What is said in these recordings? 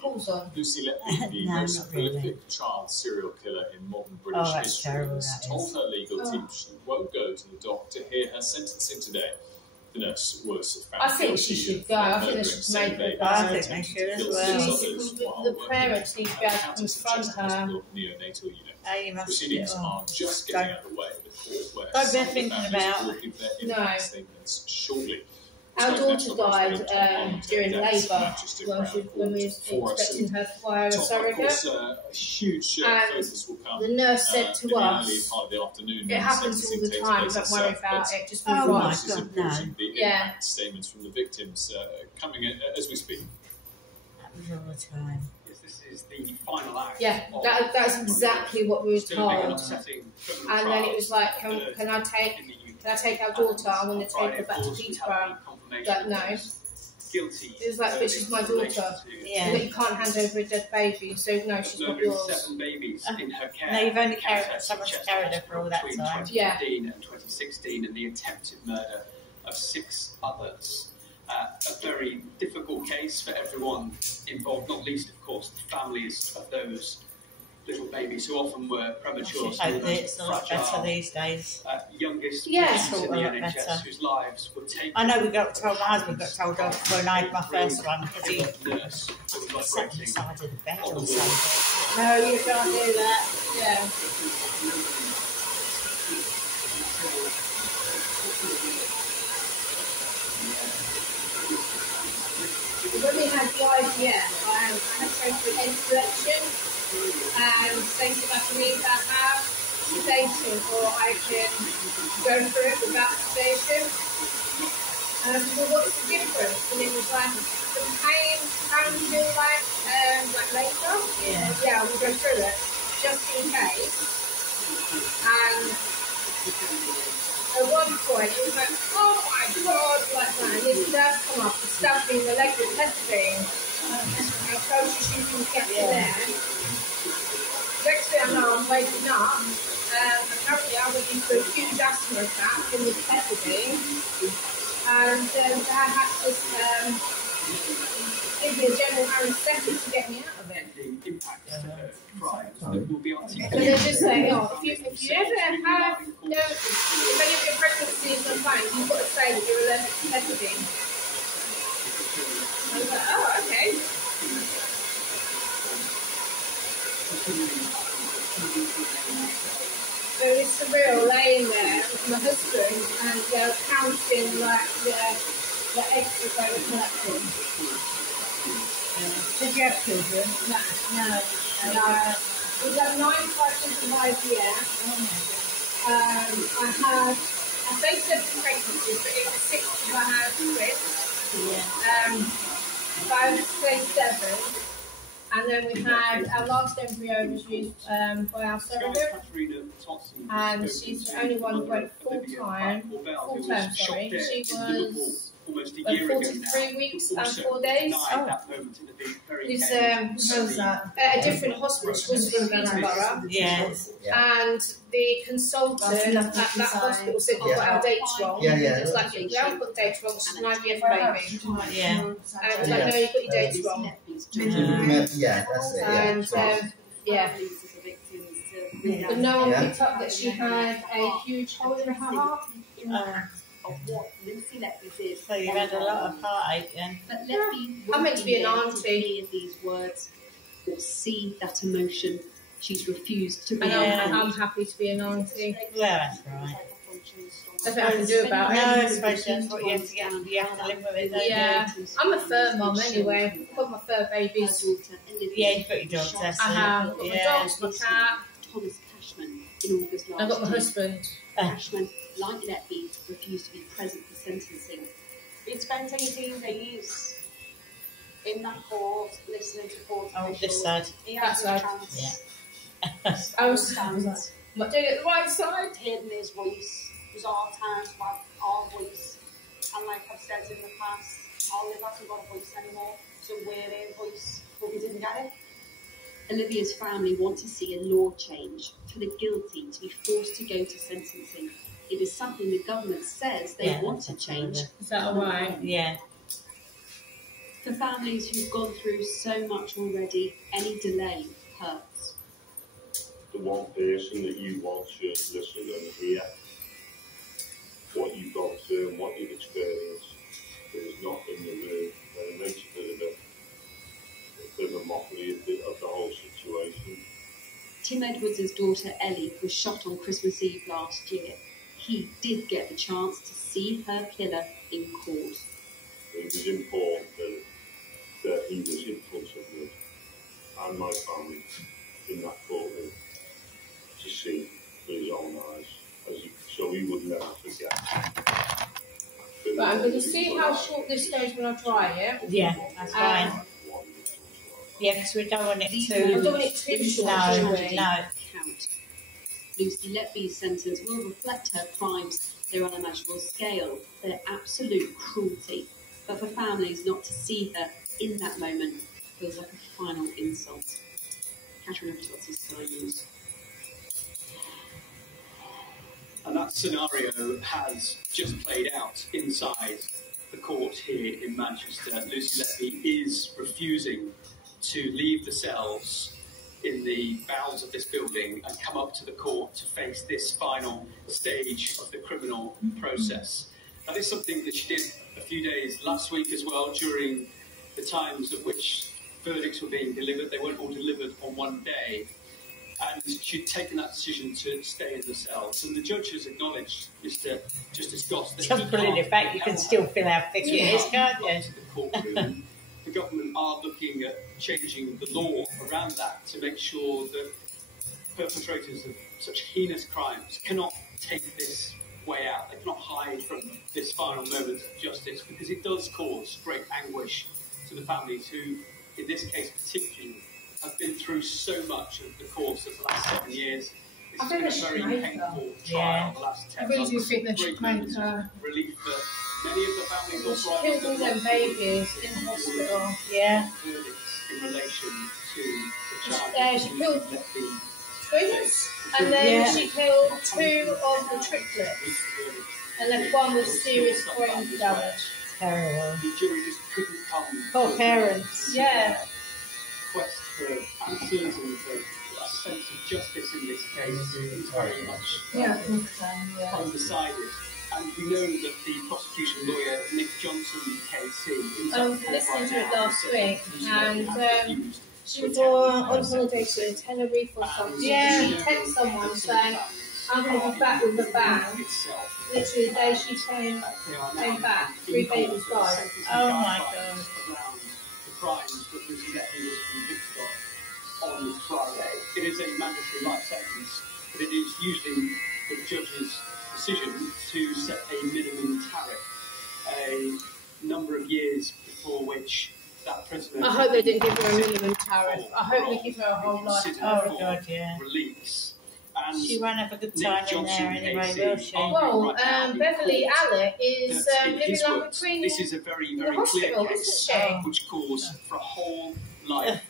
calls on? Lucy Letby, the most prolific child serial killer in modern British history, has told her legal team she won't go to the dock to hear her sentencing today. The nurse was found I think she should go. I think they should make her go. I think they should as well. The parents need to be able to confront her. Neonatal unit. You must Proceedings are just getting out of the way of the court, where don't be some thinking families about. will give their impact statements shortly. Our daughter died during labour when we were expecting her via a surrogate. Huge focus will come. The nurse said to us, it happens all the time, don't worry about it, just move on. My God, no. Yeah. Statements from the victims coming in as we speak. That was all the time. This is the final act. Yeah, that's exactly what we were told. And then it was like, can I take our daughter? I want to take her back to Peterborough. Like, no. Guilty. It was like, but she's my daughter. Yeah. But you can't hand over a dead baby, so no, she's not yours. 7 babies in her care. No, you've only carried someone's carried her for all that time. Yeah. Between 2015 and 2016, and the attempted murder of 6 others. A very difficult case for everyone involved, not least, of course, the families of those little babies who often were premature. I hope it's a lot better these days. Youngest patients in the NHS whose lives were taken. I know we got told, my husband got told off when I had my first one because he sat inside of the bed or something. No, you can't do that. Yeah. When we had the IVF, I had to go through egg collection, and they said I can either have sedation or I can go through it without sedation. And I said, well, what's the difference? And it was like, the pain can feel like later. Yeah, we'll go through it, just in case. And at one point, it was like, oh my God, like that. And this nurse come up and stabbed me in the leg with testing. I told you she didn't get there. Next thing I know, I'm waking up. Apparently, I went into a huge asthma attack in the testing. And I had to give me a general anaesthetic to get me out of it. And they're just saying, oh, if you ever have, if any of your pregnancies are fine, you've got to say that you're allergic to testing. I was like, oh, okay. So it's surreal laying there with my husband and counting like the eggs that they were collecting. Did you have children? No. We've got 9 cycles of IVF. I say 7 pregnancies, but it was 6 because I had twins. So I would say 7. And then we had our last embryo was used by our surrogate, and she's the only one who went full term. She was 43 weeks and 4 days. It's at a different hospital. She was in Peterborough. Yes. And the consultant at that hospital said you got our dates wrong. It's like, you haven't got dates wrong, she's an IVF baby. Yeah. And it's like, no, you've got your dates wrong. Yeah, that's it. And, yeah. But no one picked up that she had a huge hole in her heart. Of what Lucy Letby did. So you had a lot of heartache then. But Letby I'm meant to be an auntie. Hear these words or see that emotion. She's refused to be. And I'm happy to be an auntie. Yeah, that's right. There's nothing I can do about it. No, I suppose that's what you have to get. You have to live with it, don't you? I'm a fur mum anyway. I've got my fur babies. Yeah, you've got your dog, I have. I've got my dogs, my cat. Thomas Cashman in August last I've got my husband. Cashman, like Letby, refused to be present for sentencing. We'd spent 18 days in that court listening to court officials. This side. He had That side. chance. Yeah. I was doing it the right side. Hearing his voice. It was our time to have our voice. And like I've said in the past, our live hasn't got a voice anymore. So we're their voice, but we didn't get it. Olivia's family want to see a law change for the guilty to be forced to go to sentencing. It is something the government says they want to change. Is that all right? Yeah. For families who've gone through so much already, any delay hurts. The one person that you want should listen and hear what you've gone through and what you've experienced, but is not in the room, and it makes a bit of a mockery of the whole situation. Tim Edwards' daughter Ellie was shot on Christmas Eve last year. He did get the chance to see her killer in court. It was important that he was in front of me and my family in that courtroom to see with his own eyes, so he would never forget. But I'm going to see how short this goes when I try it. Yeah, that's fine. Yeah, because we don't want it too short. No. Count. Lucy Letby's sentence will reflect her crimes, their unimaginable scale, their absolute cruelty. But for families not to see her in that moment feels like a final insult. Catherine Overtot's Sky News. And that scenario has just played out inside the court here in Manchester. Lucy Letby is refusing to leave the cells in the bowels of this building and come up to the court to face this final stage of the criminal process. That is something that she did a few days last week as well, during the times at which verdicts were being delivered. They weren't all delivered on one day. And she'd taken that decision to stay in the cells. And the judge has acknowledged, Mr. Justice Goss, that just pulling it back, you can still feel how thick it is, can't you? To the courtroom. The government are looking at changing the law around that to make sure that perpetrators of such heinous crimes cannot take this way out. They cannot hide from this final moment of justice, because it does cause great anguish to the families who, in this case particularly, have been through so much of the course of the last 7 years. It's been a very painful trial the last 10 months. I really do think they should make her. Relief for many of the families. She killed all them babies in hospital. Yeah. In relation to the charge. She killed twins, and then she killed 2 of the triplets, and left 1 with serious brain damage. Terrible. The jury just couldn't come. Poor parents. Yeah. Quest for answers and a sense of justice in this case is very much undecided. And we know that the prosecution lawyer Nick Johnson, KC, I was listening to it last week, and she was on holiday to Tenerife or something. Yeah. She texted someone saying, "I'm going to be back with a bang." Literally the day she came back, 3 babies died. Oh my God. The crimes that Lucy Letby was convicted of on Friday. It is a mandatory life sentence, but it is usually the judge's decision to set a minimum tariff, a number of years before which that prisoner. I hope they didn't give her a minimum tariff. I hope they give her a whole life tariff. Oh God, yeah. Release. And she won't have a good time in there anyway, will she? Well, Beverly Alec is living like a queen. This is a very, very clear case, which calls for a whole life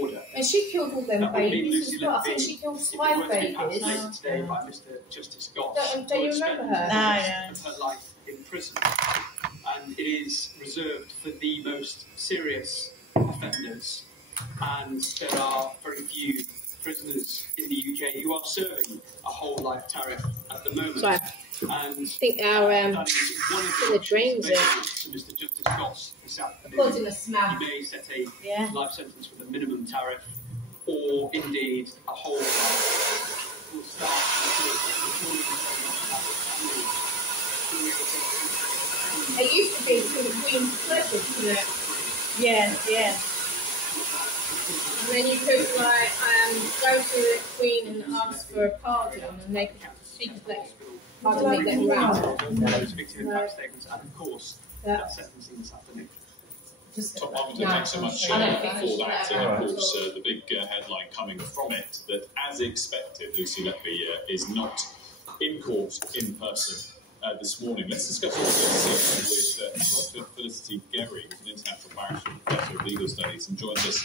order. And she killed all them babies as well. I think she killed 5 babies. Today by Mr. Justice Goss. Do you remember her? No. Of her life in prison, and it is reserved for the most serious offenders. And there are very few prisoners in the UK who are serving a whole life tariff at the moment. Sorry. And I think our that is one of the dreams to Mr. Justice Goss this afternoon. Causing a smell. He may set a life sentence with a minimum tariff, or indeed a whole life. We'll start it used to be for the Queen's pleasure, didn't it? Yeah, yeah. And then you could like go to the Queen and ask for a pardon, and they could let you out. Those victim impact statements, and of course, that sentencing this afternoon. Top one, thanks so much for that. And of course, the big headline coming from it that, as expected, Lucy Letby is not in court in person this morning. Let's discuss all this with Dr. Felicity Gerry, who's an international parish professor of legal studies, and joins us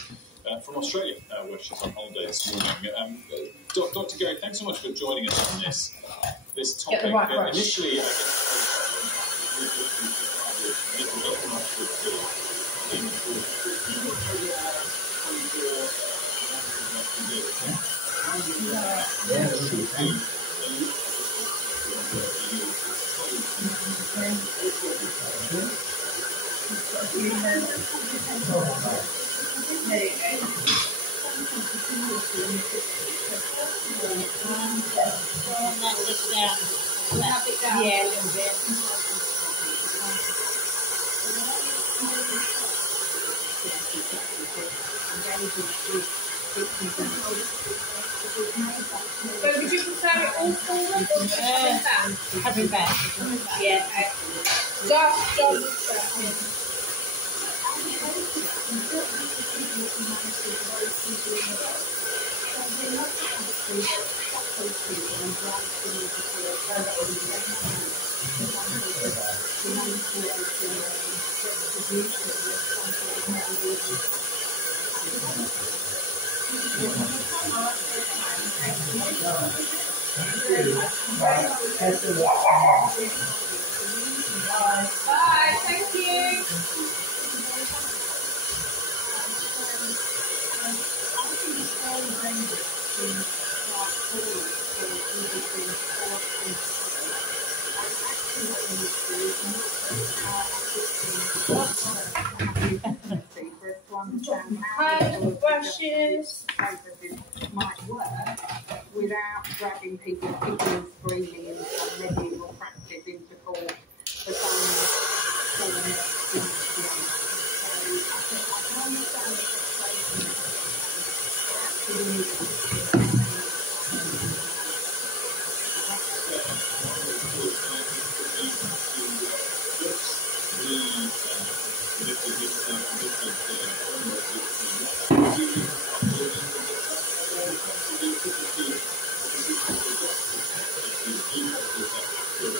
from Australia, where she's on holiday this morning. Dr. Gerry, thanks so much for joining us on this topic. Initially, I guess Yeah, a little bit. So would you prefer it all forward or just coming back? Coming back. Yeah. Dark John. Bye, thank you. Hand brushes might work without dragging people freely into some medieval practice into court for some form of instance. So I can understand the frustration.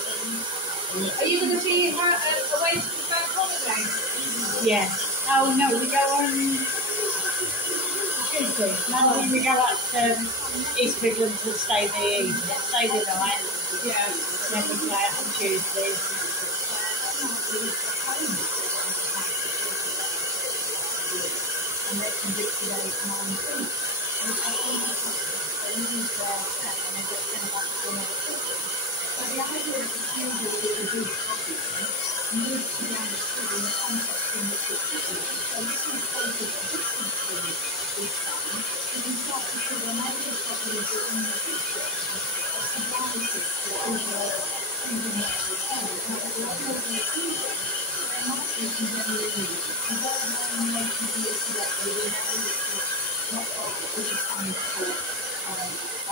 Are you going to be away for the bank holiday? Yeah. Oh no, we go on Tuesday. No, we go up to East Midlands to stay the night. Yeah. Then we fly out on Tuesday. The idea of the refusal to reduce problem needs to be understood in the context in which it's situated. So if we focus on distance from this time, we can start to see the major problems that in the future of subordinates that over thinking about the time, but a lot more than refusal, there might be some genuine needs. We don't know in relation to this directly, we know that it's not what we should find for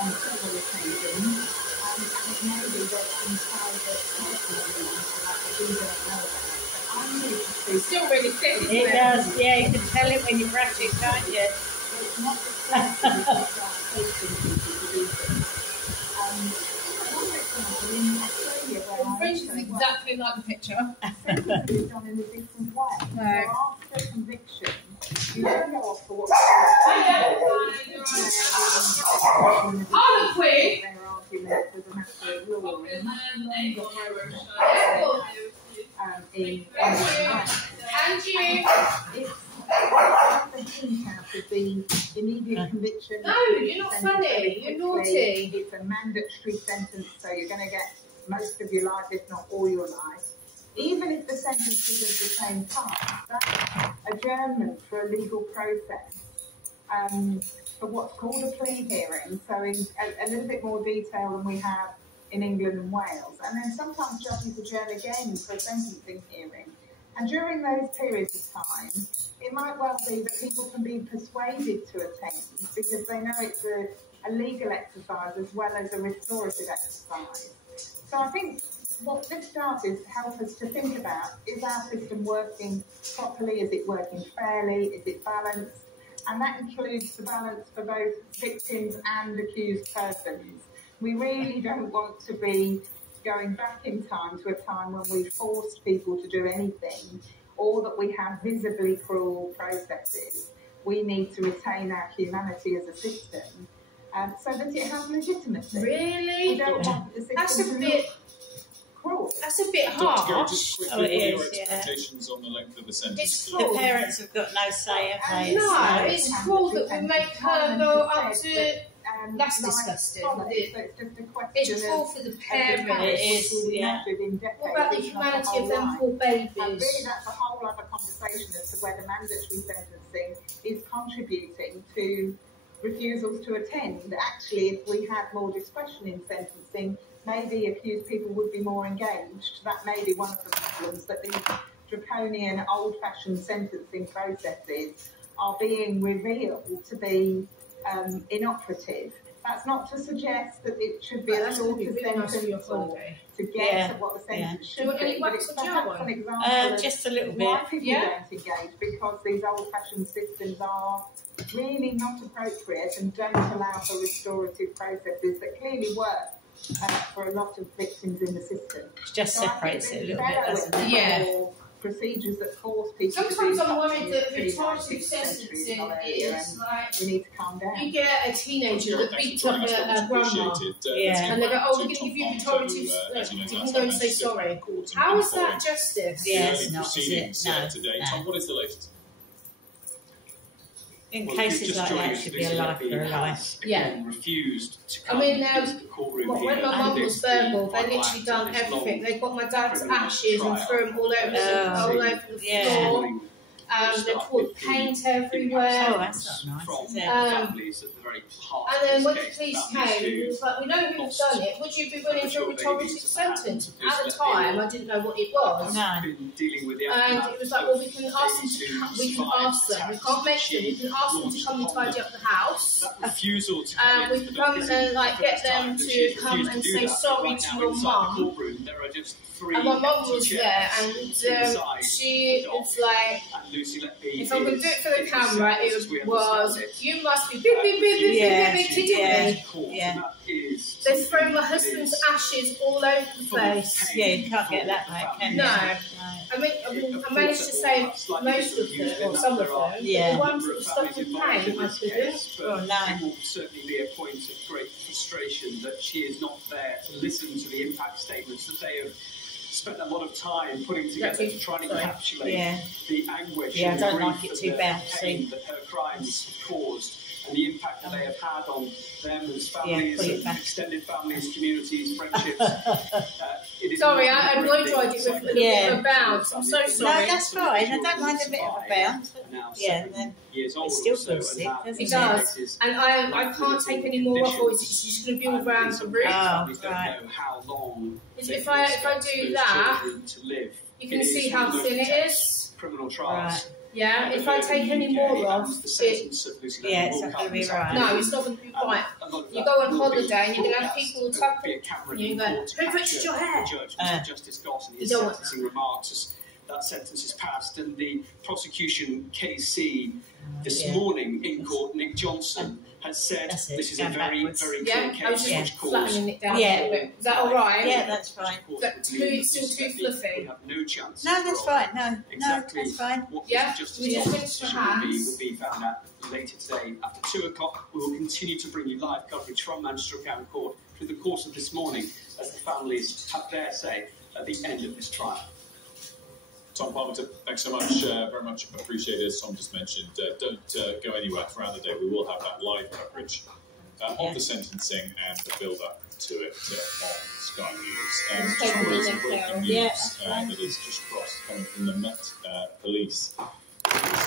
on several occasions. And it may be that in private personal reasons that we don't know about. But I'm really It's still really thick, isn't It does, yeah, you can tell it when you brush it, can't you? it's not the same as forcing people to do things. One example, in Australia, where The French is exactly like the picture. sentences is done in a different way. No. So after conviction, you don't go off for what's I'm a queen. their argument as a matter of law, and much longer in And you. it's the hint out of the immediate conviction. No, you're not funny. You're naughty. It's a mandatory sentence, so you're going to get most of your life, if not all your life. Even if the sentence is at the same time, that's adjournment for a legal process for what's called a plea hearing, so in a little bit more detail than we have in England and Wales. And then sometimes judges adjourn again for a sentencing hearing. And during those periods of time, it might well be that people can be persuaded to attend because they know it's a legal exercise as well as a restorative exercise. So I think what this does is help us to think about, is our system working properly? Is it working fairly? Is it balanced? And that includes the balance for both victims and accused persons. We really don't want to be going back in time to a time when we forced people to do anything or that we have visibly cruel processes. We need to retain our humanity as a system so that it has legitimacy. Really? We don't want the system That's a to bit look cruel. That's a bit Dr. Gary, harsh. just quickly, Oh, it what are your is, yeah. expectations on the length of the sentence? It's The cruel. parents have got no say, have they? No, it's cruel that we make her go up to That's disgusting. So it's just a question. It's cruel for the parents. It is, yeah. What about the humanity of them poor babies? And really, that's a whole other conversation as to whether mandatory sentencing is contributing to refusals to attend. Actually, if we had more discretion in sentencing, maybe accused people would be more engaged. That may be one of the problems, that these draconian, old-fashioned sentencing processes are being revealed to be inoperative. That's not to suggest that it should be a shorter sentence to get at what the sentence should be, but it's perhaps an example of just a little why bit. people don't engage, because these old-fashioned systems are really not appropriate and don't allow for restorative processes that clearly work for a lot of victims in the system. It just separates it a little bit, doesn't it? Yeah. Procedures that force people Sometimes to do I'm worried that something restorative sentencing is like, we need to calm down. you get a teenager that beats up a grandma, and they go, oh, we're going to give you restorative, you can go and say sorry. How is that justice? Yeah, it's not, is it? No. Today. Tom, what is the latest? In cases like that, it should be a life for a life. Yeah. Refused to I come mean, into the courtroom when here. my mum And was it's been burgled, they quite literally like done this everything. long They got my dad's criminal ashes and trial. threw them all over the yeah. floor. They poured paint everywhere. Oh, that's not nice, From is it? families at the very heart And then of when this the case, police families came, it who was like, we know who's done it. Would you be willing to a restorative sentence? At the time, I didn't know what it was. No. been dealing with the And aftermath it was like, well, we of can ask them babies to who come, we can survived ask them. We attacks. can't mention it. We can ask them to Launched come and upon tidy up the house. That refusal to And we can come and like get them to come and say sorry to your mum. There are just three And my mum was empty there, chairs and inside she the dock. was like, And Lucy Letby if I'm going to do it for the is camera, as it we was, understand it, you must be beep, beep, beep, beep, Yeah, beep, beep, kidding yeah. me. court, Yeah. and that is They something throw my that husband's is ashes all over the full of place. pain Yeah, you can't for get that the back, family. can you? No. I managed to save most of them, or some of them. Yeah. The ones that were stuck in pain, I couldn't. Oh, no. It will certainly be a point of great frustration that she is not there to listen to the impact statements that they have spent a lot of time putting together to try and encapsulate the anguish Yeah, I and don't grief like it and too the bouncy. pain that her crimes have caused, and the impact that they have had on them as families, put it and back. extended families, communities, friendships. It is Sorry, not I a blow dried it with a little bit of a bounce. I'm so No, sorry. that's fine. I don't mind a bit of a bounce. Now Yeah, 7 then years old it still or so, feels sick, and have doesn't It does. cases And I can't take any more off, or it's just going to build around the roof. families don't right. know how long If I do that, to live. you can It see is how one of thin the it is. criminal trials. Right. Yeah, if I take any more off, it's Yeah, it's not going to be right. no, it's not going to be right. You go on holiday and you're going to have people talk. You go, who fixed your hair? Justice Goss and You his don't want sentencing remarks as that sentence is passed, and the prosecution KC this morning in court, Nick Johnson, has said That's it, this is a going very, backwards. very Yeah, clear I was case just which caused flattening it down a Yeah. little bit. Is that all right? Yeah, that's fine. But it's still too fluffy. We have no chance. No, that's of fine. No, exactly that's fine. what Yeah, Justice we just Johnson's finished the decision will hands. be found out later today. After 2 o'clock, we will continue to bring you live coverage from Manchester Crown Court through the course of this morning as the families have their say at the end of this trial. Tom Parmenter, thanks so much, very much appreciated. As Tom just mentioned, don't go anywhere throughout the day. We will have that live coverage of the sentencing and the build-up to it on Sky News. Just always some breaking news that has just crossed coming from the Met Police.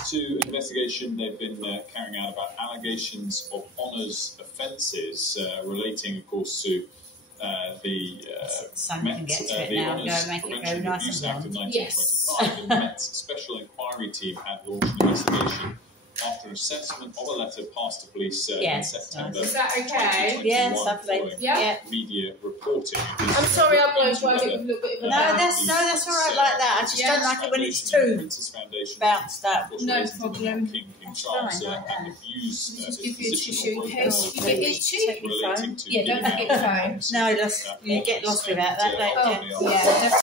To investigation they've been carrying out about allegations of honours offences relating, of course, to the Son Met, can get to it the now. Honours Go make it go Prevention nice Abuse and Act of long. 1925. The Met's Special Inquiry Team had launched an investigation after an assessment of a letter passed to police in September. Is that okay? 2021 Yeah, lovely. following Yeah. media reporting. I'm sorry, I blow dried it with a little bit of a No, bounce. that's all right like that. I just don't like it when it's too Princess Foundation, bounced up. No problem. King That's Charles fine, like and abuse Just his give you a position tissue or in case you get itchy. Take your relating phone. to Yeah, don't giving forget out your phone. names, No, you get lost without that, don't you? Oh, yeah.